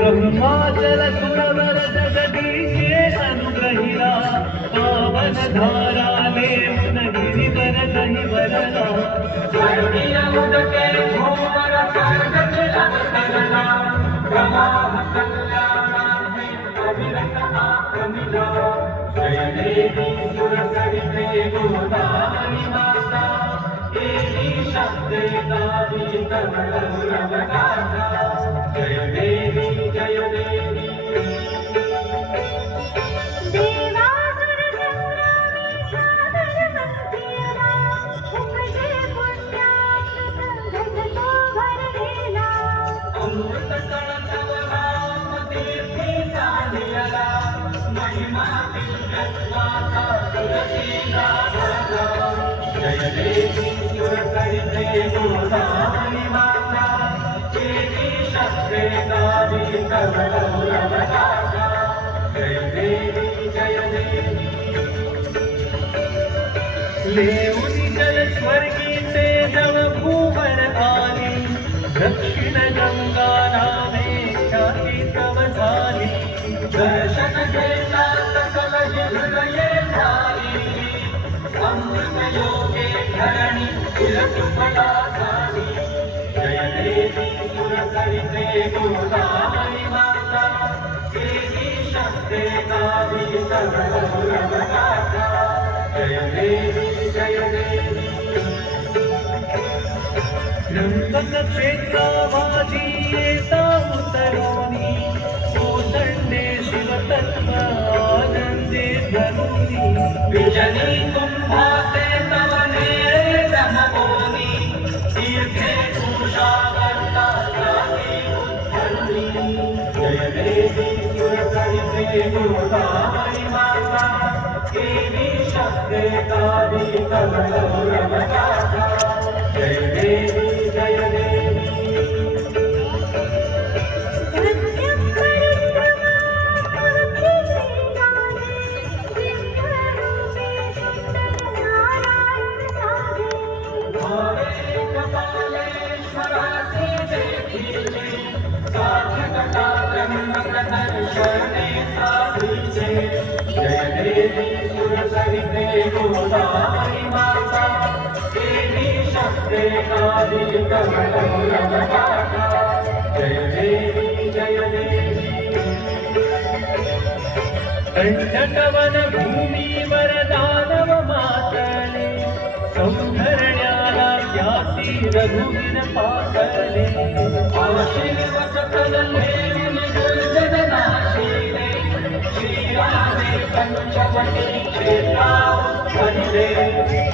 ब्रह्माचल सुरवर जगदीशे अनुग्रहिला पावन धारा लेऊन गिरीवर कही वरला स्वर्गीय उदके घोर सर्ग अवतरला प्रवाह कल्याणार्थे अविरत आक्रमिला जय देवी सुरसरिते गोदावरी माता देवी शब्दे गावी तव गौरव गाथा जय देवी जय देवी देवासुर संग्रामी सादर वंदिला उपजे पुण्यामृत घटतो भरलेला अमृत कळतव राम तीर्थी सांडियला महिमा दिव्यत्वाचा तुलसीला भरला जय देवी सुरसरिते गोदावरी माता देवी शब्दे गावी तव गौरव गाथा जय देवी जय देवी लेऊनी जल स्वर्गीचे जव भूवर आली दक्षिण गंगा नामे ख्याती तव झाली दर्शन घेता सकल हृदये झाली अमृत योगे धरणी सुफला झाली जय देवी सुरसरिते गोदावरी माता देवी शब्दे गावी तव गौरव गाथा जय देवी जय देवी त्र्यंबक क्षेत्रावाजी येता उतरोनी कोसंडे शिवतत्व आनंदे धरुनी विजनी कुंभाते तव नेरे दमोनी तीर्थे कुशावर्ता गावी उद्धरुनी जय देवी सुरसरिते गोदावरी माता देवी शब्दे गावी तव गौरव गाथा जय देवी जय देवी नित्यं परिक्रमा करते गाणे दिव्यरूपे सुंदर नारायण साजे भावे कपालेश्वराचे देखीचे साधकता ब्रह्मक दर्शने साधीचे जय देवी सुरसरिते गोदावरी माता देवी शब्दे गावी तव गौरव गाथा जय देवी जय देवी दंडकवन भूमीवर दानव मातले सौंदर्याला यासी रघुवीर पातले आशीर्वच कललेन दुर्जननाशीले श्रीरामे पंचवटी क्षेत्रावतरिले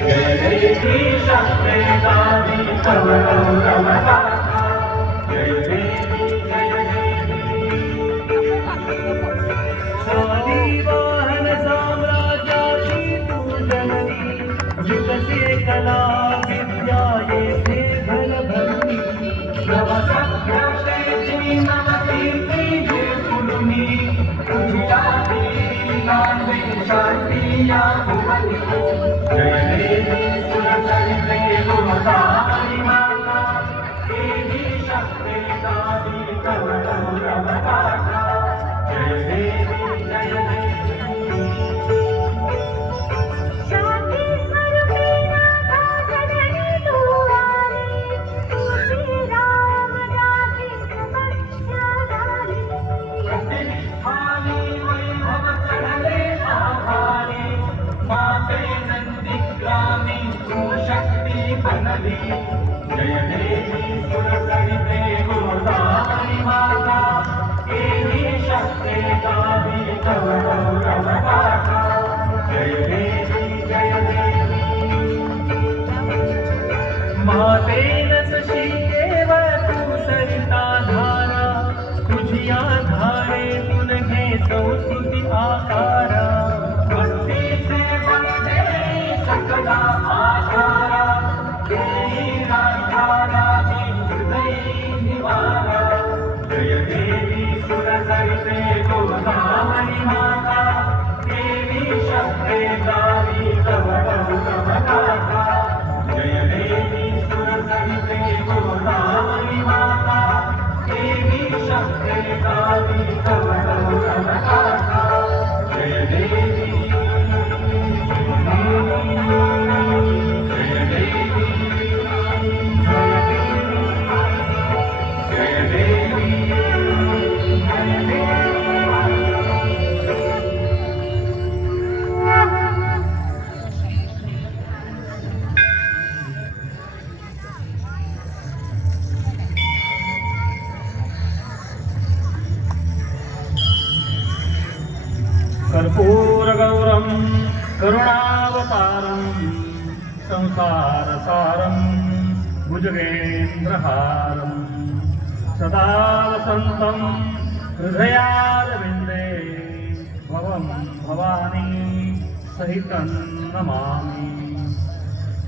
जय देवी शब्दे गावी तव गौरव गाथा जय देवी जय देवी शालिवाहन साम्राज्याची तू जननी विकसे कला विद्या येथे भरभरणी नवसभ्यतेची नवकीर्ती जे फुलुनी तुझ्या देवी नांदे शांती या भुवनी जय देवी सुरसरिते गोदावरी माता देवी शब्दे गावी तव गौरव गाथा जय देवी जय देवी शांती स्वरूपे नाथा जननी तू आली तुझी रामदासी तपस्या झाली प्रतिष्ठानी वैभव चढले आभारी माते नंदीग्रामी तू शक्ती बनली जय देवी सुरसरिते गोदावरी माता देवी शक्ती गावी तव गौरव गाथा जय देवी जय देवी मातेन सशी केवळ तू सरिता धारा तुझिया धारेतून घे संस्कृती आकारा भक्तीचे बनते सकला आधारा देवी राधाराणी हृदयी निवारा जय देवी सुरसरिते गोदावरी माता देवी शब्दे गावी तव गौरव गाथा जय देवी सुरसरिते गोदावरी माता देवी अंबे गावी कमळो कनकाचा जय देवी कर्पूरगौरं करुणावतारं संसारसारं भुजगेन्द्रहारं सदा वसन्तं हृदयारविन्दे भवं भवानी सहितं नमामि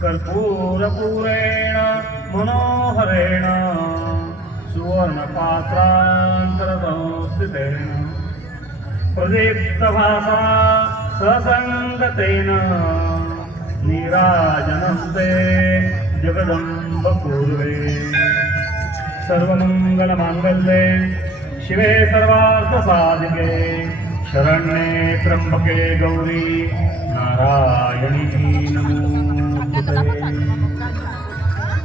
कर्पूरपूरेण मनोहरेण सुवर्णपात्रान्तरसंस्थितेन प्रदीप्तभासा ससङ्गतेन नीराजनं ते जगदम्बपूर्वे सर्वमङ्गलमाङ्गल्ये शिवे सर्वार्थसाधिके शरण्ये त्र्यम्बके गौरी नारायणी नमोस्तुते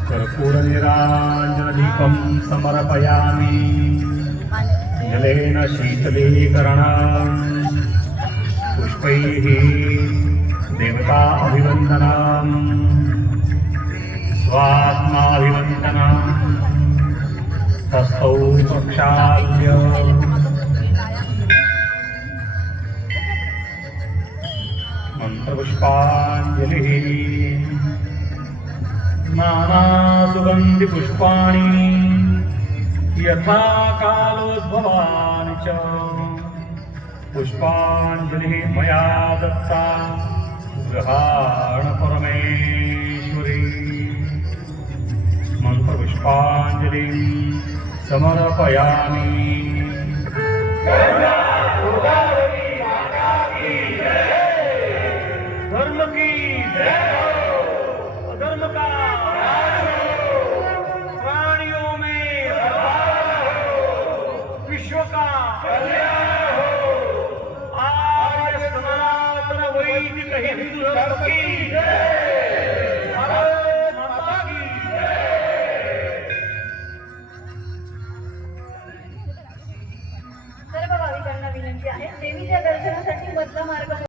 कर्पूरनिराञ्जनदीपं समर्पयामि जलेन शीतलीकरणां पुष्पैः देवता अभिवन्दनां स्वात्माभिवन्दनां हस्तौ प्रक्षाल्य मन्त्रपुष्पाञ्जलिः नानासुगन्धिपुष्पाणि यथा कालोद्भवानि च पुष्पाञ्जलिः मया दत्ता गृहाण परमेश्वरी मन्त्रपुष्पाञ्जलिं समर्पयामि धर्म की जय हो, अधर्म का नाश हो, प्राणियों में सद्भाव हो, विश्व का कल्याण हो। आज सनातन वैदिक हिंदू धर्म की जय, भारत माता की जय। सर्व भाविकांना विनंती आहे देवीच्या दर्शनासाठी मधला मार्ग